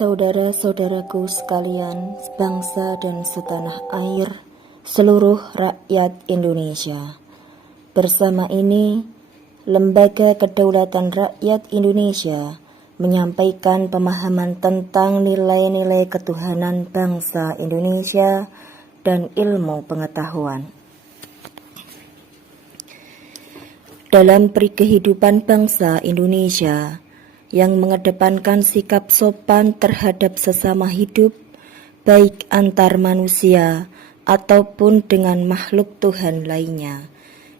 Saudara-saudaraku sekalian, sebangsa dan setanah air, seluruh rakyat Indonesia. Bersama ini, Lembaga Kedaulatan Rakyat Indonesia menyampaikan pemahaman tentang nilai-nilai ketuhanan bangsa Indonesia dan ilmu pengetahuan. Dalam kehidupan bangsa Indonesia yang mengedepankan sikap sopan terhadap sesama hidup, baik antar manusia ataupun dengan makhluk Tuhan lainnya,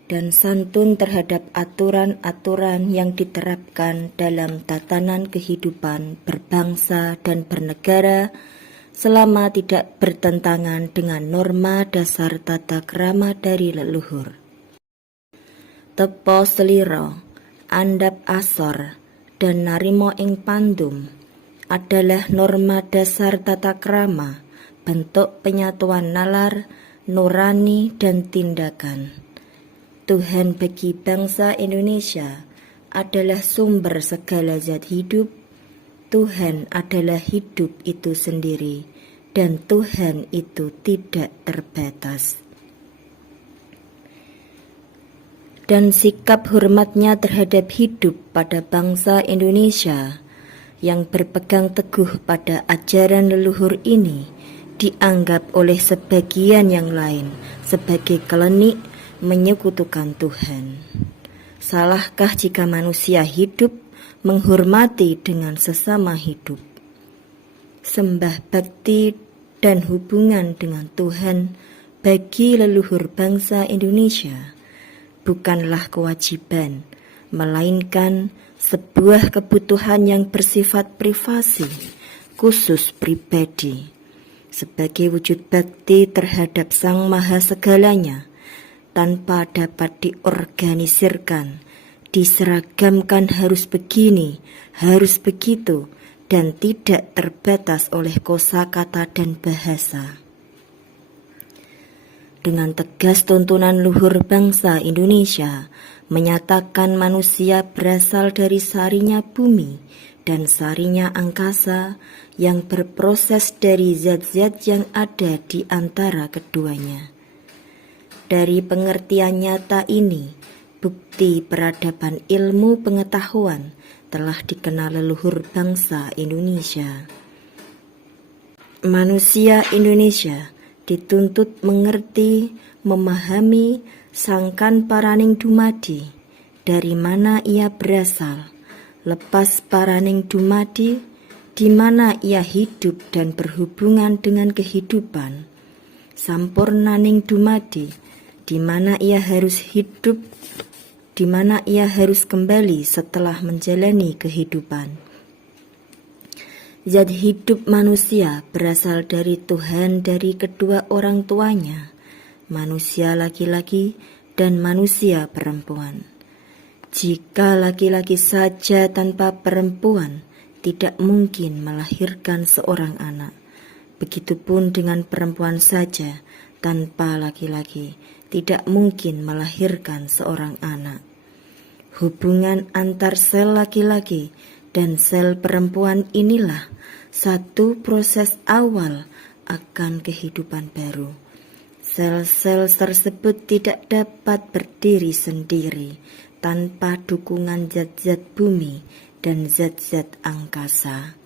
dan santun terhadap aturan-aturan yang diterapkan dalam tatanan kehidupan berbangsa dan bernegara selama tidak bertentangan dengan norma dasar tata krama dari leluhur. Tepo seliro, andap asor, dan narimo ing pandum adalah norma dasar tata krama, bentuk penyatuan nalar, nurani, dan tindakan. Tuhan bagi bangsa Indonesia adalah sumber segala zat hidup. Tuhan adalah hidup itu sendiri, dan Tuhan itu tidak terbatas. Dan sikap hormatnya terhadap hidup pada bangsa Indonesia yang berpegang teguh pada ajaran leluhur ini dianggap oleh sebagian yang lain sebagai klinik menyekutukan Tuhan. Salahkah jika manusia hidup menghormati dengan sesama hidup? Sembah bakti dan hubungan dengan Tuhan bagi leluhur bangsa Indonesia bukanlah kewajiban, melainkan sebuah kebutuhan yang bersifat privasi, khusus pribadi, sebagai wujud bakti terhadap Sang Maha Segalanya, tanpa dapat diorganisirkan, diseragamkan harus begini, harus begitu, dan tidak terbatas oleh kosakata dan bahasa. Dengan tegas tuntunan luhur bangsa Indonesia menyatakan manusia berasal dari sarinya bumi dan sarinya angkasa yang berproses dari zat-zat yang ada di antara keduanya. Dari pengertian nyata ini, bukti peradaban ilmu pengetahuan telah dikenal leluhur bangsa Indonesia. Manusia Indonesia dituntut mengerti, memahami sangkan paraning dumadi, dari mana ia berasal, lepas paraning dumadi, di mana ia hidup dan berhubungan dengan kehidupan, sampurnaning dumadi, di mana ia harus hidup, di mana ia harus kembali setelah menjalani kehidupan. Zat hidup manusia berasal dari Tuhan dari kedua orang tuanya, manusia laki-laki dan manusia perempuan. Jika laki-laki saja tanpa perempuan tidak mungkin melahirkan seorang anak, begitupun dengan perempuan saja tanpa laki-laki tidak mungkin melahirkan seorang anak. Hubungan antar sel laki-laki dan sel perempuan inilah satu proses awal akan kehidupan baru. Sel-sel tersebut tidak dapat berdiri sendiri tanpa dukungan zat-zat bumi dan zat-zat angkasa.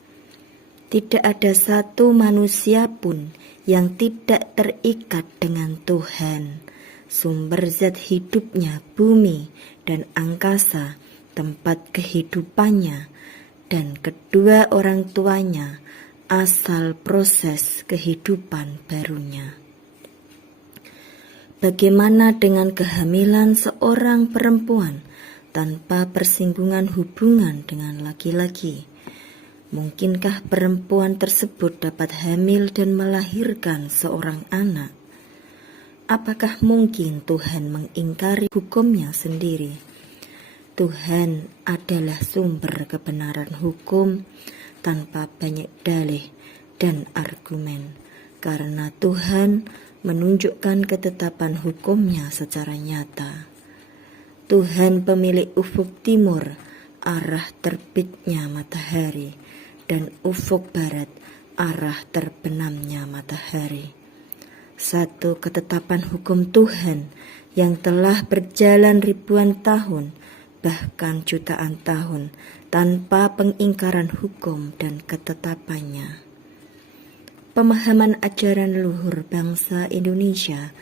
Tidak ada satu manusia pun yang tidak terikat dengan Tuhan, sumber zat hidupnya bumi dan angkasa, tempat kehidupannya, dan kedua orang tuanya asal proses kehidupan barunya. Bagaimana dengan kehamilan seorang perempuan tanpa persinggungan hubungan dengan laki-laki? Mungkinkah perempuan tersebut dapat hamil dan melahirkan seorang anak? Apakah mungkin Tuhan mengingkari hukumnya sendiri? Tuhan adalah sumber kebenaran hukum tanpa banyak dalih dan argumen, karena Tuhan menunjukkan ketetapan hukumnya secara nyata. Tuhan pemilik ufuk timur, arah terbitnya matahari, dan ufuk barat arah terbenamnya matahari. Satu ketetapan hukum Tuhan yang telah berjalan ribuan tahun, bahkan jutaan tahun, tanpa pengingkaran hukum dan ketetapannya. Pemahaman ajaran luhur bangsa Indonesia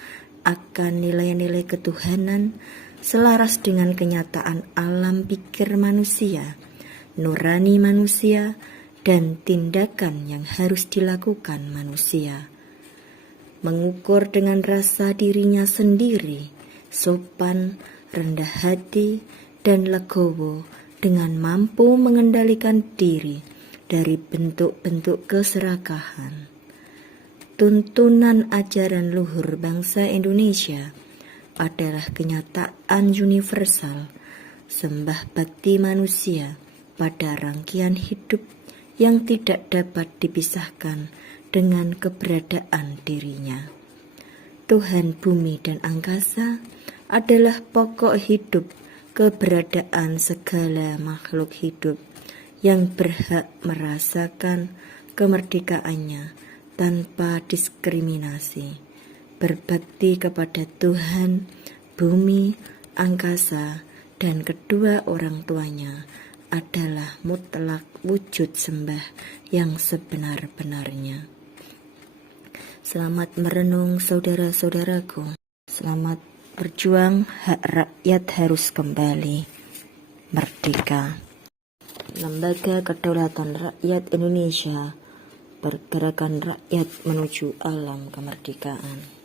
akan nilai-nilai ketuhanan selaras dengan kenyataan alam pikir manusia, nurani manusia, dan tindakan yang harus dilakukan manusia. Mengukur dengan rasa dirinya sendiri, sopan, rendah hati, dan legowo dengan mampu mengendalikan diri dari bentuk-bentuk keserakahan. Tuntunan ajaran luhur bangsa Indonesia adalah kenyataan universal, sembah bakti manusia pada rangkaian hidup yang tidak dapat dipisahkan dengan keberadaan dirinya. Tuhan bumi dan angkasa adalah pokok hidup keberadaan segala makhluk hidup yang berhak merasakan kemerdekaannya tanpa diskriminasi. Berbakti kepada Tuhan, bumi, angkasa, dan kedua orang tuanya adalah mutlak wujud sembah yang sebenar-benarnya. Selamat merenung saudara-saudaraku. Selamat berjuang, hak rakyat harus kembali merdeka. Lembaga Kedaulatan Rakyat Indonesia, Pergerakan Rakyat Menuju Alam Kemerdekaan.